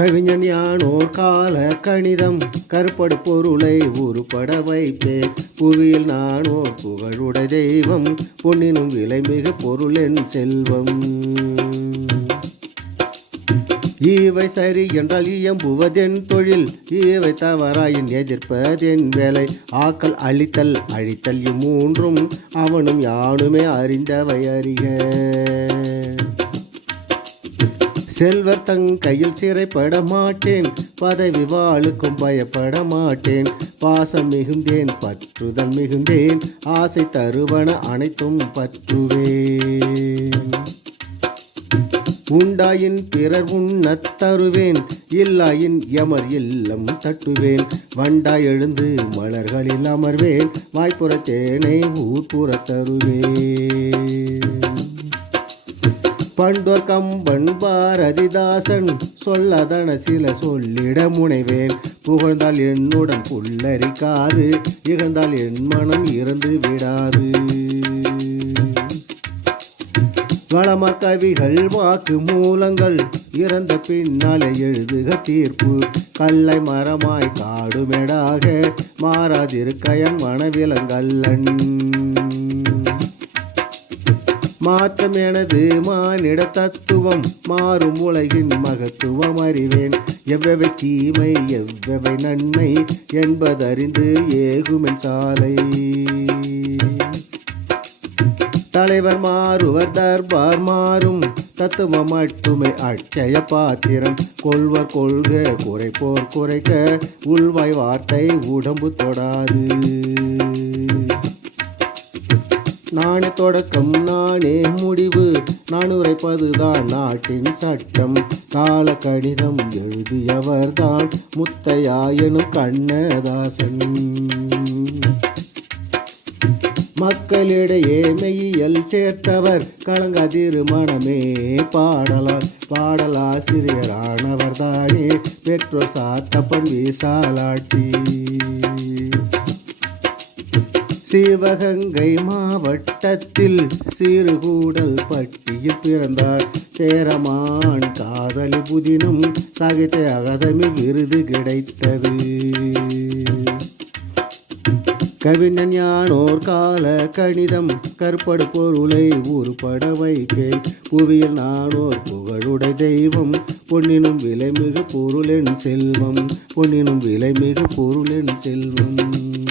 கவிஞன் யானோர் கால கணிதம் கருப்படு பொருளை உருப்பட வைப்பேன். புவியில் நானோர் புகழுடை தெய்வம் பொன்னினும் விலைமிகு பொருளென் செல்வம். ஈவை சரி என்றால் இயம்புவதென் தொழில், ஈவை தவறாயின் எதிர்ப்பதென் வேலை. ஆக்கல் அழித்தல் அழித்தல் இம்மூன்றும் அவனும் யானுமே அறிந்தவை அறிக. செல்வர் தங்கையில் சிறைப்பட மாட்டேன், பதவி வாளுக்கும் பயப்பட மாட்டேன். பாசம் மிகுந்தேன் பற்றுதல் மிகுந்தேன், ஆசை தருவன அனைத்தும் பற்றுவேன். உண்டாயின் பிறர் உண்ணத் தருவேன், இல்லாயின் எமர் இல்லம் தட்டுவேன். வண்டாய் எழுந்து மலர்களில் அமர்வேன், வாய்ப்புற தேனை ஊர்ப்புற தருவேன். பண்டோர் கம்பன் பாரதிதாசன் சொல்லதன சில சொல்லிட முனைவேன். புகழ்ந்தால் என்னுடன் புல்லரிக்காது, இகழ்ந்தால் என் மனம் இறந்து விடாது. வளம கவிகள் வாக்கு மூலங்கள் இறந்த பின்னாலே எழுதுக தீர்ப்பு. கல்லை மரமாய் காடுமேடாக மாறாதிருக்கயன் மனவிலங்கல்லன். மாற்றம் எனது மானிட தத்துவம், மாறும் உலகின் மகத்துவம் அறிவேன். எவ்வவை தீமை எவ்வவை நன்மை என்பதறிந்து ஏகுமென் சாலை. தலைவர் மாறுவர் தர்பார் மாறும், தத்துவம் மட்டுமே அட்சய பாத்திரம். கொள்வர் கொள்க குறைப்போர் குறைக்க, உள்வாய் வார்த்தை உடம்பு தொடாது. நானே தொடக்கம் நானே முடிவு, நான் உரைப்பதுதான் நாட்டின் சட்டம். கால கடிதம் எழுதியவர்தான் முத்தையா எனும் கண்ணதாசன். மக்களிடையே மெய்யல் சேர்த்தவர் கலங்காதிரு மனமே பாடலார். பாடலாசிரியரானவர் தானே பெற்றோர் சாத்தப்பன் விசாலாட்சி. சிவகங்கை மாவட்டத்தில் சிறுகூடல் பட்டியில் பிறந்தார். சேரமான் காதலி புதினும் சாகித்ய அகாதமி விருது கிடைத்தது. கவிஞன் யானோர் கால கணிதம் கருப்படு பொருளை உருப்பட வைப்பேன். புவியில் நானோர் புகழுடை தெய்வம் பொன்னினும் விலைமிகு பொருளென் செல்வம். பொன்னினும் விலைமிகு பொருளென் செல்வம்.